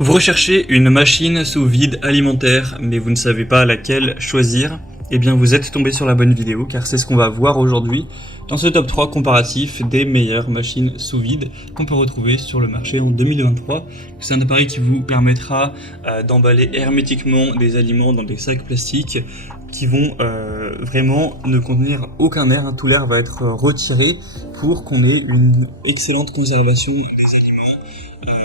Vous recherchez une machine sous vide alimentaire, mais vous ne savez pas laquelle choisir? Eh bien vous êtes tombé sur la bonne vidéo, car c'est ce qu'on va voir aujourd'hui dans ce top 3 comparatif des meilleures machines sous vide qu'on peut retrouver sur le marché en 2023. C'est un appareil qui vous permettra d'emballer hermétiquement des aliments dans des sacs plastiques qui vont vraiment ne contenir aucun air. Tout l'air va être retiré pour qu'on ait une excellente conservation des aliments.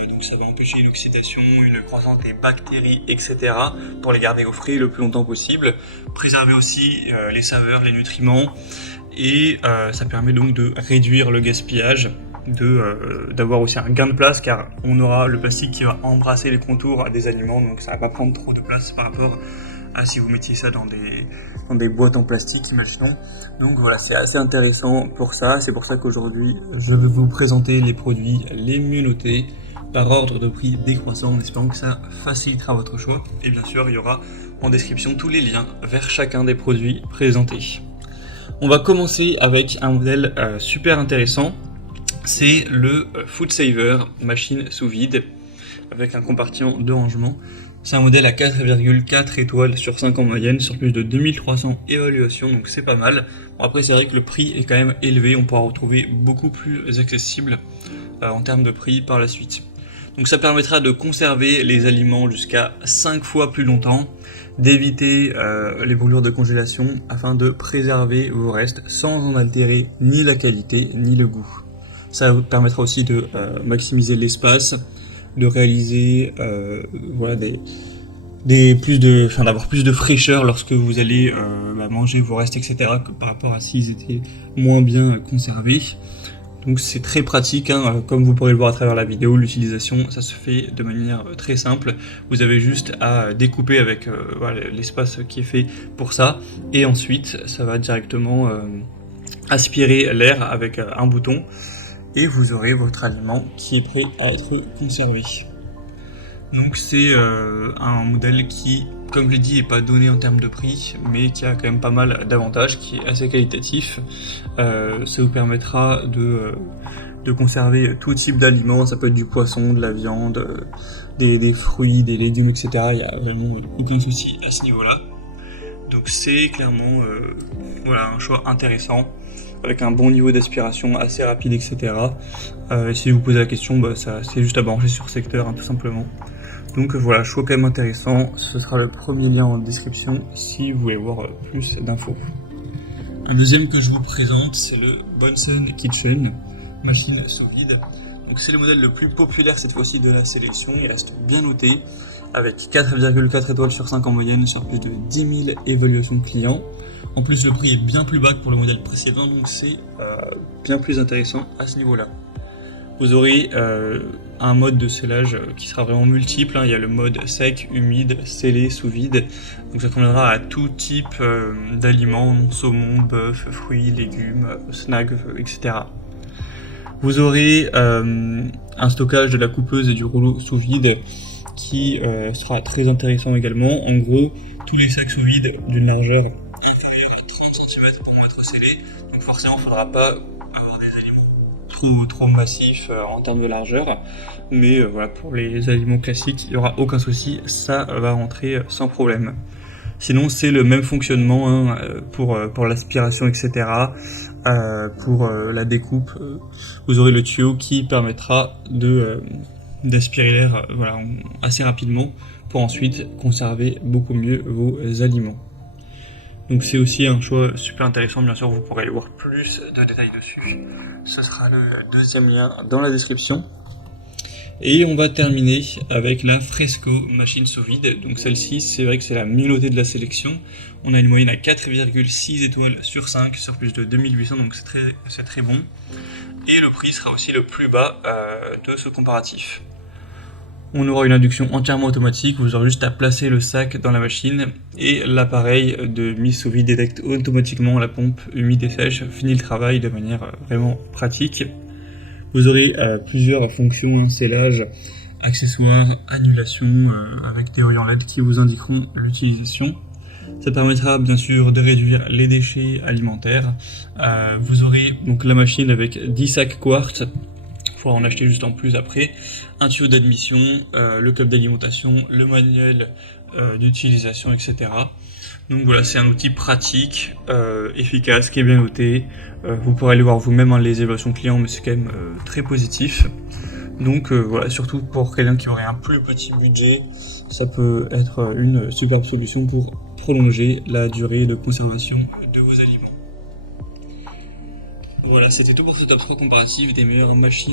Donc ça va empêcher une oxydation, une croissance des bactéries, etc. pour les garder au frais le plus longtemps possible. Préserver aussi les saveurs, les nutriments, et ça permet donc de réduire le gaspillage, d'avoir aussi un gain de place, car on aura le plastique qui va embrasser les contours des aliments, donc ça va pas prendre trop de place par rapport à si vous mettiez ça dans des boîtes en plastique, imaginons. Donc voilà, c'est assez intéressant pour ça. C'est pour ça qu'aujourd'hui je vais vous présenter les produits les mieux notés par ordre de prix décroissant, en espérant que ça facilitera votre choix. Et bien sûr, il y aura en description tous les liens vers chacun des produits présentés. On va commencer avec un modèle super intéressant. C'est le Food Saver machine sous vide avec un compartiment de rangement. C'est un modèle à 4,4 étoiles sur 5 en moyenne, sur plus de 2300 évaluations, donc c'est pas mal. Bon, après c'est vrai que le prix est quand même élevé, on pourra retrouver beaucoup plus accessible en termes de prix par la suite. Donc ça permettra de conserver les aliments jusqu'à 5 fois plus longtemps, d'éviter les brûlures de congélation afin de préserver vos restes sans en altérer ni la qualité ni le goût. Ça vous permettra aussi de maximiser l'espace, de réaliser voilà, d'avoir plus de fraîcheur lorsque vous allez manger vos restes, etc. que par rapport à s'ils étaient moins bien conservés. Donc c'est très pratique, hein, comme vous pourrez le voir à travers la vidéo, l'utilisation ça se fait de manière très simple. Vous avez juste à découper avec voilà, l'espace qui est fait pour ça, et ensuite ça va directement aspirer l'air avec un bouton, et vous aurez votre aliment qui est prêt à être conservé. Donc c'est un modèle qui, comme je l'ai dit, n'est pas donné en termes de prix, mais qui a quand même pas mal d'avantages, qui est assez qualitatif. Ça vous permettra de conserver tout type d'aliments, ça peut être du poisson, de la viande, des fruits, des légumes, etc. Il n'y a vraiment aucun souci à ce niveau-là. Donc c'est clairement voilà, un choix intéressant, avec un bon niveau d'aspiration, assez rapide, etc. Si vous posez la question, bah, c'est juste à brancher sur secteur, hein, tout simplement. Donc voilà, choix quand même intéressant, ce sera le premier lien en description si vous voulez voir plus d'infos. Un deuxième que je vous présente, c'est le Bunsen Kitchen, machine sous vide. Donc c'est le modèle le plus populaire cette fois-ci de la sélection, il reste bien noté, avec 4,4 étoiles sur 5 en moyenne, sur plus de 10 000 évaluations clients. En plus le prix est bien plus bas que pour le modèle précédent, donc c'est bien plus intéressant à ce niveau-là. Vous aurez un mode de scellage qui sera vraiment multiple, hein. Il y a le mode sec, humide, scellé, sous vide, donc ça conviendra à tout type d'aliments, saumon, bœuf, fruits, légumes, snacks, etc. Vous aurez un stockage de la coupeuse et du rouleau sous vide qui sera très intéressant également. En gros, tous les sacs sous vide d'une largeur inférieure à 30 cm pourront être scellés, donc forcément il ne faudra pas avoir des aliments trop massifs en termes de largeur, mais voilà, pour les aliments classiques il n'y aura aucun souci, ça va rentrer sans problème. Sinon c'est le même fonctionnement, hein, pour l'aspiration, etc. Pour la découpe, vous aurez le tuyau qui permettra d'aspirer l'air voilà, assez rapidement pour ensuite conserver beaucoup mieux vos aliments. Donc c'est aussi un choix super intéressant, bien sûr vous pourrez aller voir plus de détails dessus, ce sera le deuxième lien dans la description. Et on va terminer avec la Fresco machine sous vide. Donc celle-ci, c'est vrai que c'est la mieux notée de la sélection. On a une moyenne à 4,6 étoiles sur 5 sur plus de 2800, donc c'est très bon. Et le prix sera aussi le plus bas de ce comparatif. On aura une induction entièrement automatique, vous aurez juste à placer le sac dans la machine et l'appareil de mise sous vide détecte automatiquement la pompe humide et sèche, finit le travail de manière vraiment pratique. Vous aurez plusieurs fonctions, hein, scellage, accessoires, annulation, avec des rayons LED qui vous indiqueront l'utilisation. Ça permettra bien sûr de réduire les déchets alimentaires. Vous aurez donc la machine avec 10 sacs quartz. pouvoir en acheter juste en plus après, un tuyau d'admission, le club d'alimentation, le manuel d'utilisation, etc. Donc voilà, c'est un outil pratique, efficace, qui est bien noté. Vous pourrez aller voir vous-même les évaluations clients, mais c'est quand même très positif. Donc voilà, surtout pour quelqu'un qui aurait un plus petit budget, ça peut être une superbe solution pour prolonger la durée de conservation de vos aliments. Voilà, c'était tout pour ce top 3 comparatif des meilleures machines